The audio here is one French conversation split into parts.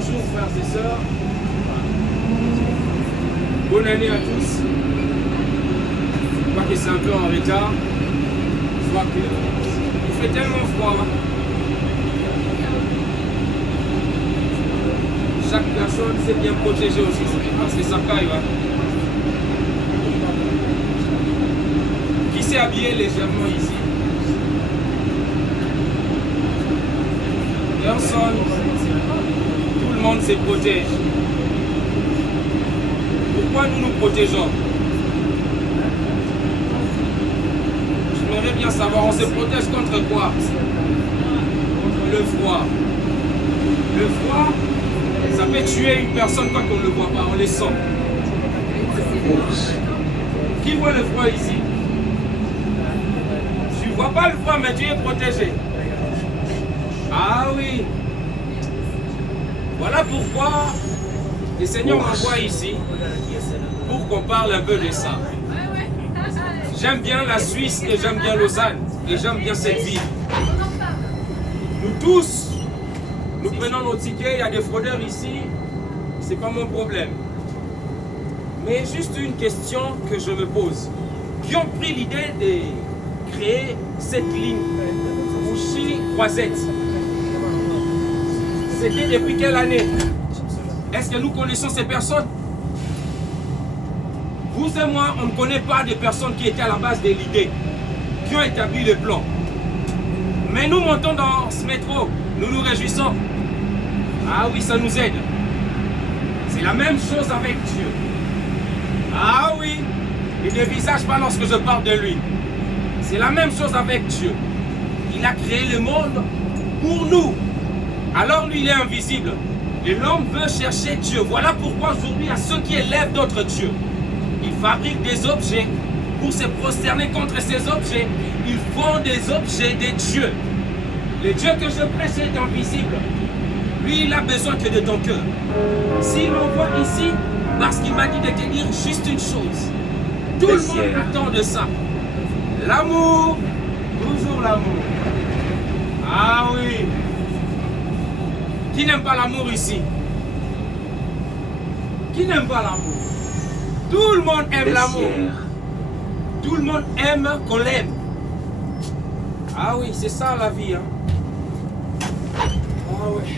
bonjour frères et sœurs. Bonne année à tous. Je crois que c'est un peu en retard. Je vois qu'il fait tellement froid. Chaque personne s'est bien protégée aussi. Parce que ça caille. Qui s'est habillé légèrement ici? Personne. Tout le monde se protège. Pourquoi nous nous protégeons? J'aimerais bien savoir, on se protège contre quoi? Contre le froid. Le froid, ça peut tuer une personne quand on ne le voit pas, on le sent. Qui voit le froid ici? Tu ne vois pas le froid, mais tu es protégé. Ah oui. Voilà pourquoi le Seigneur m'envoie ici pour qu'on parle un peu de ça. J'aime bien la Suisse et j'aime bien Lausanne et j'aime bien cette ville. Nous tous, nous prenons nos tickets, il y a des fraudeurs ici, c'est pas mon problème. Mais juste une question que je me pose. Qui ont pris l'idée de créer cette ligne Ouchy-Croisette? C'était depuis quelle année? Est-ce que nous connaissons ces personnes? Vous et moi, on ne connaît pas des personnes qui étaient à la base de l'idée, qui ont établi le plan. Mais nous montons dans ce métro, nous nous réjouissons. Ah oui, ça nous aide. C'est la même chose avec Dieu. Ah oui, il ne dévisage pas lorsque je parle de lui. C'est la même chose avec Dieu. Il a créé le monde pour nous. Alors lui, il est invisible. Et l'homme veut chercher Dieu. Voilà pourquoi aujourd'hui, à ceux qui élèvent d'autres dieux, ils fabriquent des objets pour se prosterner contre ces objets. Ils font des objets des dieux. Le Dieu que je prêche est invisible. Lui, il a besoin que de ton cœur. S'il m'envoie ici, parce qu'il m'a dit de te dire juste une chose. Tout le monde attend de ça. L'amour, toujours l'amour. Ah oui. Qui n'aime pas l'amour ici? Qui n'aime pas l'amour? Tout le monde aime l'amour. Tout le monde aime qu'on l'aime. Ah oui, c'est ça la vie. Hein? Ah oui.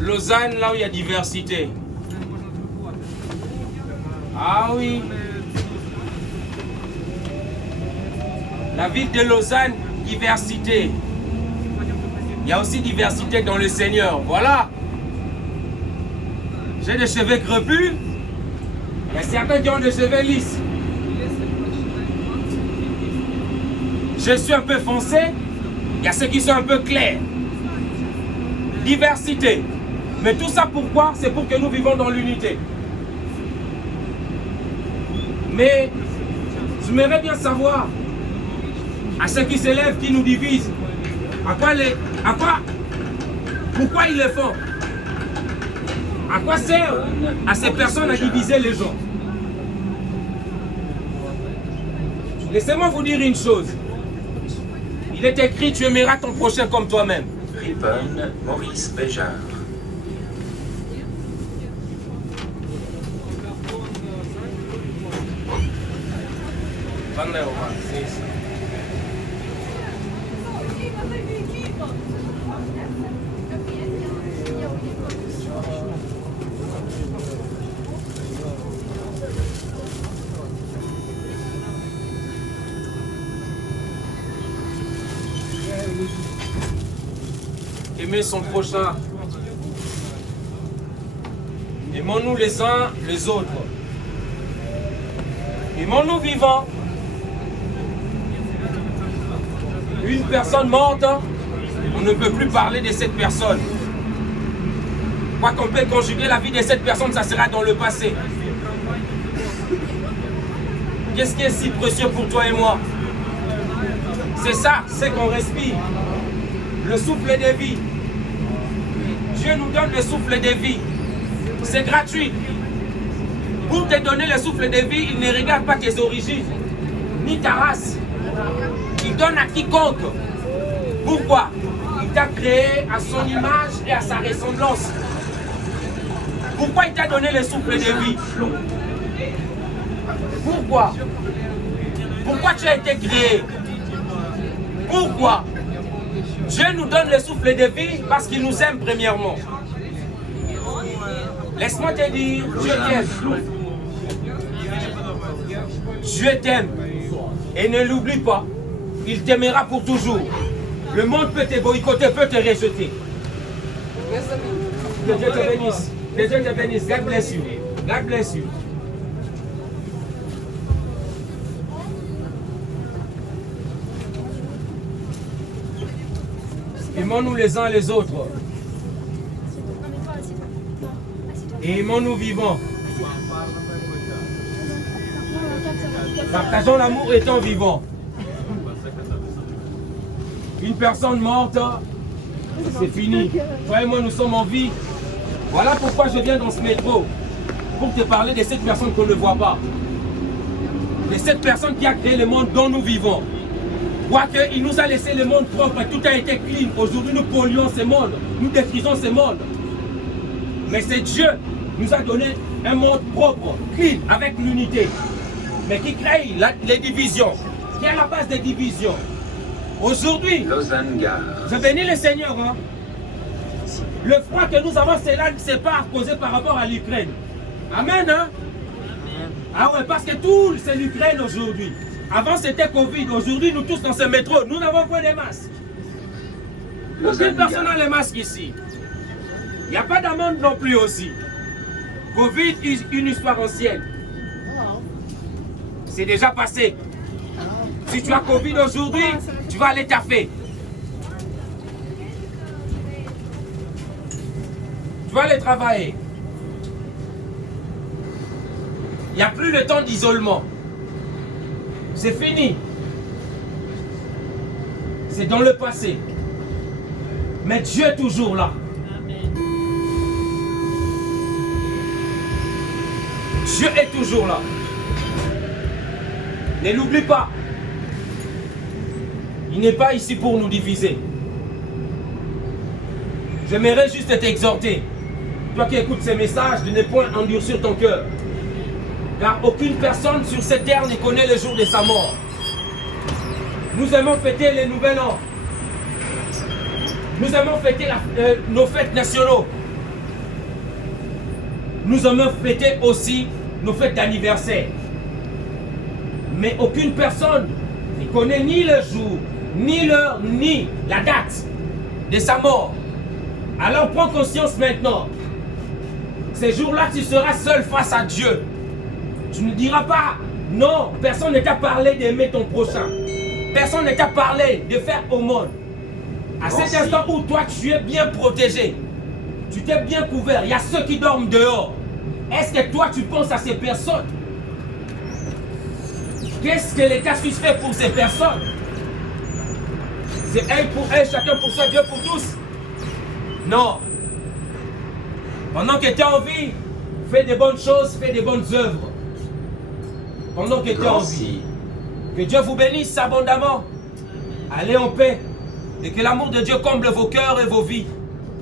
Lausanne, là où il y a diversité. Ah oui. La ville de Lausanne, diversité. Il y a aussi diversité dans le Seigneur. Voilà. J'ai des cheveux crepus. Il y a certains qui ont des cheveux lisses. Je suis un peu foncé. Il y a ceux qui sont un peu clairs. Diversité. Mais tout ça pourquoi? C'est pour que nous vivons dans l'unité. Mais j'aimerais bien savoir, à ceux qui s'élèvent, qui nous divisent, pourquoi ils le font? À quoi sert à ces personnes à diviser les gens? Laissez-moi vous dire une chose. Il est écrit, tu aimeras ton prochain comme toi-même. Ribbon, Maurice Béjart. Aimer son prochain. Aimons-nous les uns les autres. Aimons-nous vivants. Une personne morte, on ne peut plus parler de cette personne. Quoi qu'on peut conjuguer la vie de cette personne, ça sera dans le passé. Qu'est-ce qui est si précieux pour toi et moi? C'est ça, c'est qu'on respire. Le souffle de vie. Dieu nous donne le souffle de vie. C'est gratuit. Pour te donner le souffle de vie, il ne regarde pas tes origines, ni ta race. Il donne à quiconque. Pourquoi? Il t'a créé à son image et à sa ressemblance. Pourquoi il t'a donné le souffle de vie? Pourquoi? Pourquoi tu as été créé? Pourquoi? Dieu nous donne le souffle de vie parce qu'il nous aime premièrement. Laisse-moi te dire, Dieu t'aime. Dieu t'aime. Et ne l'oublie pas, il t'aimera pour toujours. Le monde peut te boycotter, peut te rejeter. Que Dieu te bénisse. Que Dieu te bénisse. God bless you. God bless you. Aimons-nous les uns les autres. Et aimons-nous vivants. Partageons l'amour étant vivant. Une personne morte, c'est fini. Toi et moi, nous sommes en vie. Voilà pourquoi je viens dans ce métro. Pour te parler de cette personne qu'on ne voit pas. De cette personne qui a créé le monde dont nous vivons. Quoique, il nous a laissé le monde propre, tout a été clean. Aujourd'hui, nous polluons ce monde. Nous détruisons ce monde. Mais c'est Dieu qui nous a donné un monde propre, clean, avec l'unité. Mais qui crée les divisions. Qui est à la base des divisions. Aujourd'hui, je bénis le Seigneur. Hein? Le froid que nous avons, c'est pas causé par rapport à l'Ukraine. Amen. Hein? Ah ouais, parce que tout, c'est l'Ukraine aujourd'hui. Avant, c'était Covid. Aujourd'hui, nous tous dans ce métro, nous n'avons pas de masques. Aucune personne n'a les masques ici. Il n'y a pas d'amende non plus aussi. Covid, une histoire ancienne. C'est déjà passé. Si tu as Covid aujourd'hui, tu vas aller taffer. Tu vas aller travailler. Il n'y a plus le temps d'isolement. C'est fini. C'est dans le passé. Mais Dieu est toujours là. Dieu est toujours là. Ne l'oublie pas. Il n'est pas ici pour nous diviser. J'aimerais juste t'exhorter, toi qui écoutes ces messages, de ne point endurcir ton cœur. Car aucune personne sur cette terre ne connaît le jour de sa mort. Nous aimons fêter les nouvel an. Nous aimons fêter nos fêtes nationaux. Nous aimons fêter aussi nos fêtes d'anniversaire. Mais aucune personne ne connaît ni le jour, ni l'heure, ni la date de sa mort. Alors prends conscience maintenant. Ces jours-là, tu seras seul face à Dieu. Tu ne diras pas, non, personne ne t'a parlé d'aimer ton prochain. Personne ne t'a parlé de faire aumône. À cet instant où toi, tu es bien protégé, tu t'es bien couvert, il y a ceux qui dorment dehors. Est-ce que toi, tu penses à ces personnes? Qu'est-ce que l'État suisse fait pour ces personnes? C'est elle pour elle, chacun pour soi, Dieu pour tous. Non. Pendant que tu es en vie, fais des bonnes choses, fais des bonnes œuvres. Pendant que tu es en vie. Que Dieu vous bénisse abondamment. Allez en paix. Et que l'amour de Dieu comble vos cœurs et vos vies.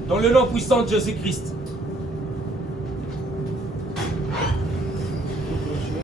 Dans le nom puissant de Jésus-Christ.